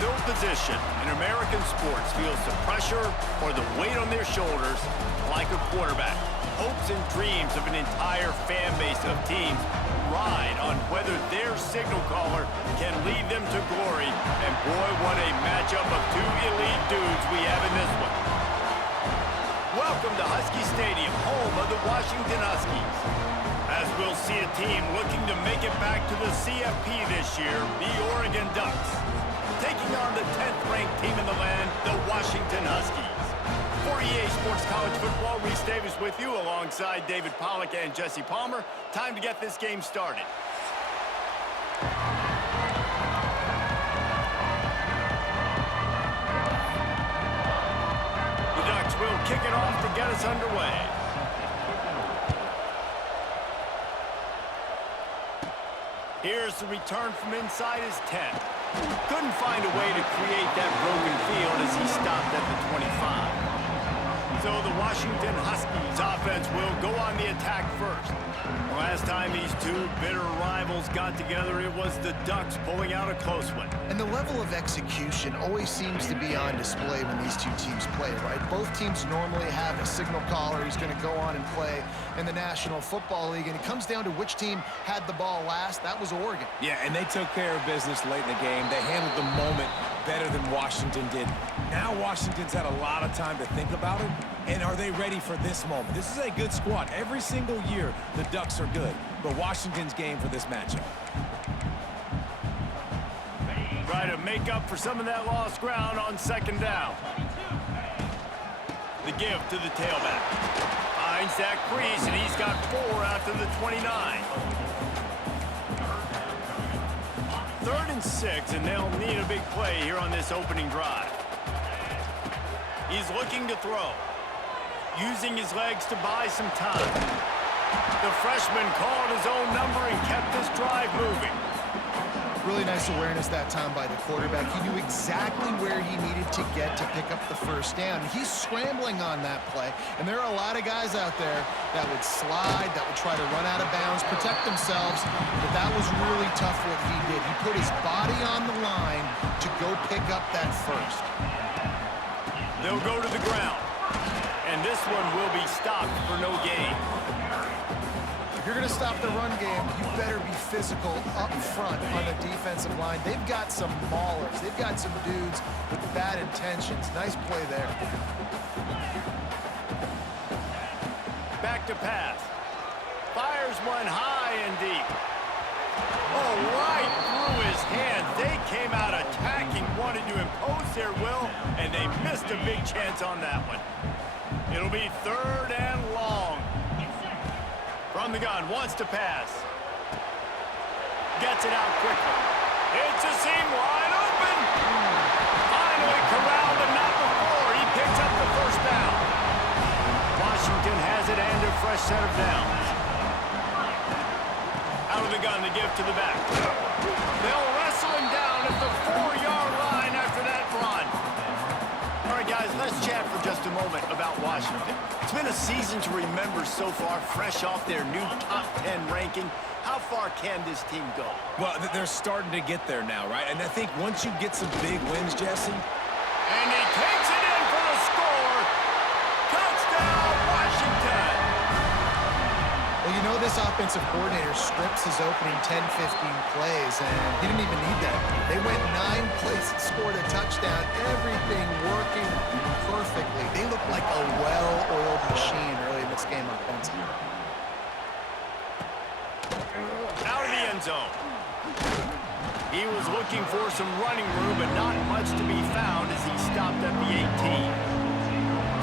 No position in American sports feels the pressure or the weight on their shoulders like a quarterback. Hopes and dreams of an entire fan base of teams ride on whether their signal caller can lead them to glory. And boy, what a matchup of two elite dudes we have in this one. Welcome to Husky Stadium, home of the Washington Huskies. As we'll see a team looking to make it back to the CFP this year, the Oregon Ducks. Taking on the 10th-ranked team in the land, the Washington Huskies. For EA Sports College Football, Reese Davis with you alongside David Pollack and Jesse Palmer. Time to get this game started. The Ducks will kick it off to get us underway. Here's the return from inside his 10. Couldn't find a way to create that broken field as he stopped at the 25. So the Washington Huskies offense will go on the attack first. The last time these two bitter rivals got together, it was the Ducks pulling out a close one. And the level of execution always seems to be on display when these two teams play, right? Both teams normally have a signal caller who's going to go on and play in the National Football League, and it comes down to which team had the ball last. That was Oregon. Yeah, and they took care of business late in the game. They handled the moment better than Washington did. Now Washington's had a lot of time to think about it, and are they ready for this moment? This is a good squad. Every single year, the Ducks are good, but Washington's game for this matchup. Try to make up for some of that lost ground on second down. The give to the tailback. Finds that crease, and he's got 4 out to the 29. 3rd and 6, and they'll need a big play here on this opening drive. He's looking to throw, using his legs to buy some time. The freshman called his own number and kept this drive moving. Really nice awareness that time by the quarterback. He knew exactly where he needed to get to pick up the first down. He's scrambling on that play, and there are a lot of guys out there that would slide, that would try to run out of bounds, protect themselves, but that was really tough what he did. He put his body on the line to go pick up that first. They'll go to the ground, and this one will be stopped for no gain. If you're going to stop the run game, you better be physical up front on the defensive line. They've got some maulers. They've got some dudes with bad intentions. Nice play there. Back to pass. Fires one high and deep. Oh, right through his hands. They came out attacking, wanted to impose their will, and they missed a big chance on that one. It'll be 3rd and long. From the gun, wants to pass. Gets it out quickly. It's a seam wide open. Finally corralled, but not before. He picks up the first down. Washington has it and a fresh set of downs. Out of the gun, the give to the back. They'll wrestle him down at the 4-yard line after that run. All right, guys, let's chat for just a moment about Washington. It's been a season to remember so far, fresh off their new top 10 ranking. How far can this team go? Well, they're starting to get there now, right? And I think once you get some big wins, Jesse. And he takes it in for the score. Touchdown, Washington. Well, you know this offensive coordinator scripts his opening 10, 15 plays, and he didn't even need that. They went 9 plays and scored a touchdown. Everything working perfectly. They look like a well-oiled machine early in this game offensively. Out of the end zone. He was looking for some running room, but not much to be found as he stopped at the 18.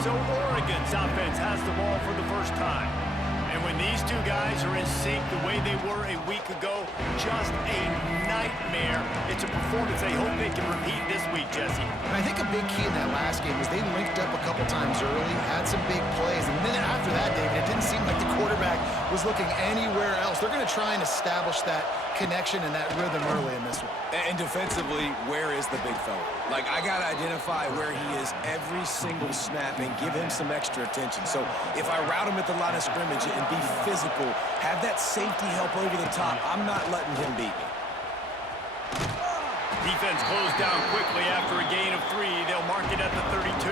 So Oregon's offense has the ball for the first time. And when these two guys are in sync the way they were a week ago, just a nightmare. It's a performance they hope they can repeat this week, Jesse. And I think a big key in that last game was they linked up a couple times early, had some big plays, and then after that, David, it didn't seem like the quarterback was looking anywhere else. They're going to try and establish that connection and that rhythm early in this one. And defensively, where is the big fella? Like, I got to identify where he is every single snap and give him some extra attention. So if I route him at the line of scrimmage and be physical, have that safety help over the top, I'm not letting him beat me. Defense closed down quickly after a gain of 3. They'll mark it at the 32.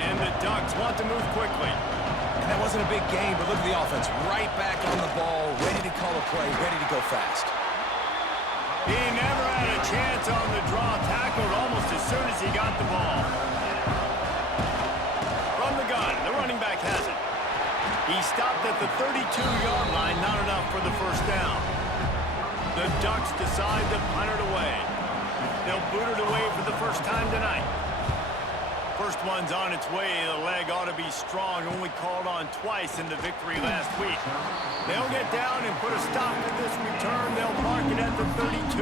And the Ducks want to move quickly. And that wasn't a big gain, but look at the offense. Right back on the ball, ready to call a play, ready to go fast. He never had a chance on the draw. Tackled almost as soon as he got the ball. From the gun, the running back has it. He stopped at the 32-yard line, not enough for the first down. The Ducks decide to punt it away. They'll boot it away for the first time tonight. First one's on its way. The leg ought to be strong. Only called on twice in the victory last week. They'll get down and put a stop to this return. They'll mark it at the 32.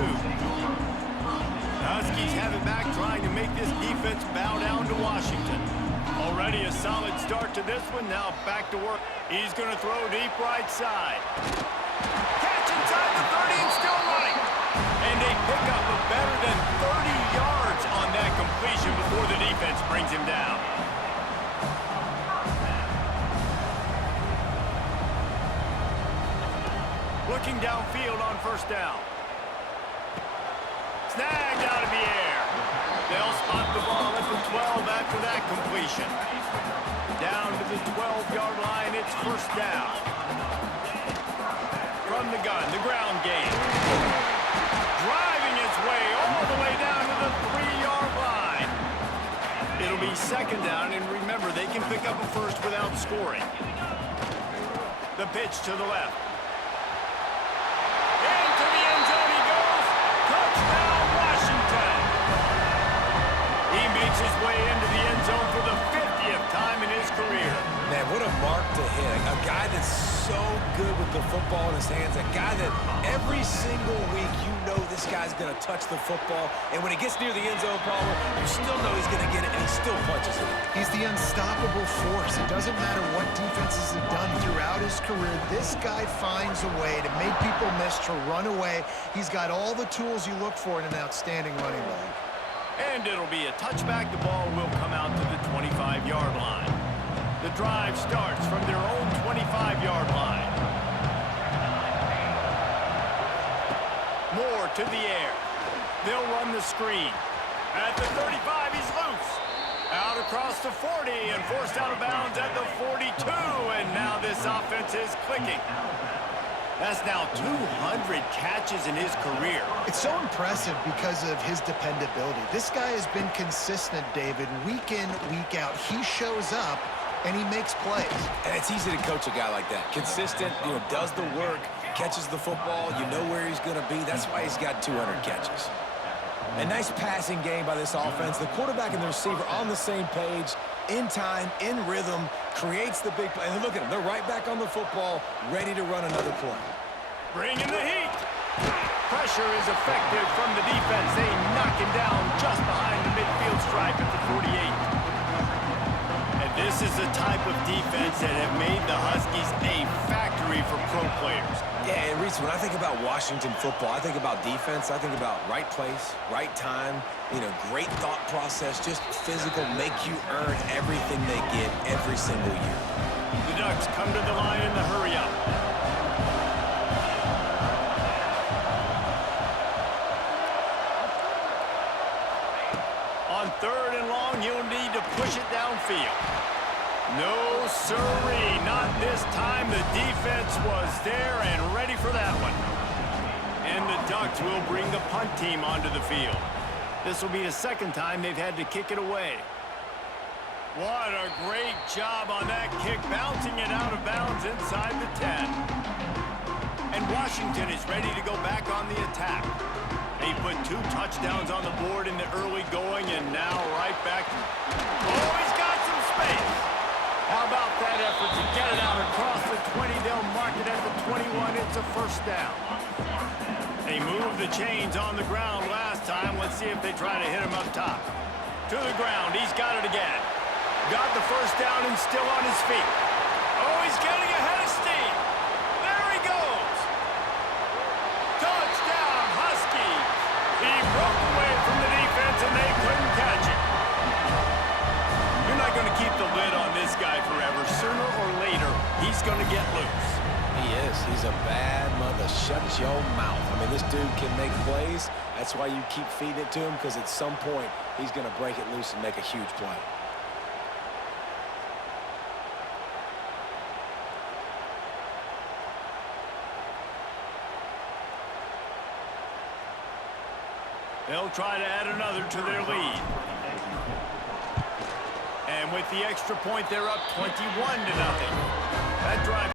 The Huskies have it back, trying to make this defense bow down to Washington. Already a solid start to this one. Now back to work. He's going to throw deep right side. Catch inside the 30 and still running. And they pick up a better than 30 yards on that completion before the defense brings him down. Looking downfield on first down. Snagged out of the air. They'll spot the ball at the 12 after that completion. Down to the 12-yard line, it's first down. From the gun, the ground game. Driving its way all the way down to the 3-yard line. It'll be second down, and remember, they can pick up a first without scoring. The pitch to the left. Into the end zone he goes. Touchdown, Washington. He makes his way into the end zone for the 50th time in his career. Man, what a mark to hit. A guy that's so good with the football in his hands. A guy that every single week you know this guy's going to touch the football. And when he gets near the end zone, Palmer, you still know he's going to get it, and he still punches it. He's the unstoppable force. It doesn't matter what defenses have done throughout his career. This guy finds a way to make people miss, to run away. He's got all the tools you look for in an outstanding running back. And it'll be a touchback. The ball will come out to the 25-yard line. The drive starts from their own 25-yard line. Moore to the air. They'll run the screen. At the 35, he's loose. Out across the 40 and forced out of bounds at the 42. And now this offense is clicking. That's now 200 catches in his career. It's so impressive because of his dependability. This guy has been consistent, David, week in, week out. He shows up, and he makes plays. And it's easy to coach a guy like that. Consistent, does the work, catches the football, you know where he's going to be. That's why he's got 200 catches. A nice passing game by this offense. The quarterback and the receiver on the same page, in time, in rhythm, creates the big play. And look at them. They're right back on the football, ready to run another play. Bringing the heat. Pressure is effective from the defense. They knock him down just behind the midfield stripe at the 48. And this is the type of defense that have made the Huskies a factory for pro players. Yeah, and Reese, when I think about Washington football, I think about defense. I think about right place, right time, great thought process, just physical, make you earn everything they get every single year. The Ducks come to the line in the hurry-up. On third and long, you'll need to push it downfield. No, sirree, not this time. The defense was there and ready for that one. And the Ducks will bring the punt team onto the field. This will be the second time they've had to kick it away. What a great job on that kick, bouncing it out of bounds inside the 10. And Washington is ready to go back on the attack. They put 2 touchdowns on the board in the early going, and now right back. Oh, he's got some space. How about that effort to get it out across the 20? They'll mark it at the 21. It's a first down. They moved the chains on the ground last time. Let's see if they try to hit him up top. To the ground. He's got it again. Got the first down and still on his feet. Oh, he's getting ahead of steam. There he goes. Touchdown, Huskies. He broke away from the defense, and they couldn't catch it. You're not going to keep the lid on this guy forever. Sooner or later, he's going to get loose. He is. He's a bad mother. Shut your mouth. I mean, this dude can make plays. That's why you keep feeding it to him, because at some point, he's going to break it loose and make a huge play. They'll try to add another to their lead. And with the extra point, they're up 21-0. That drive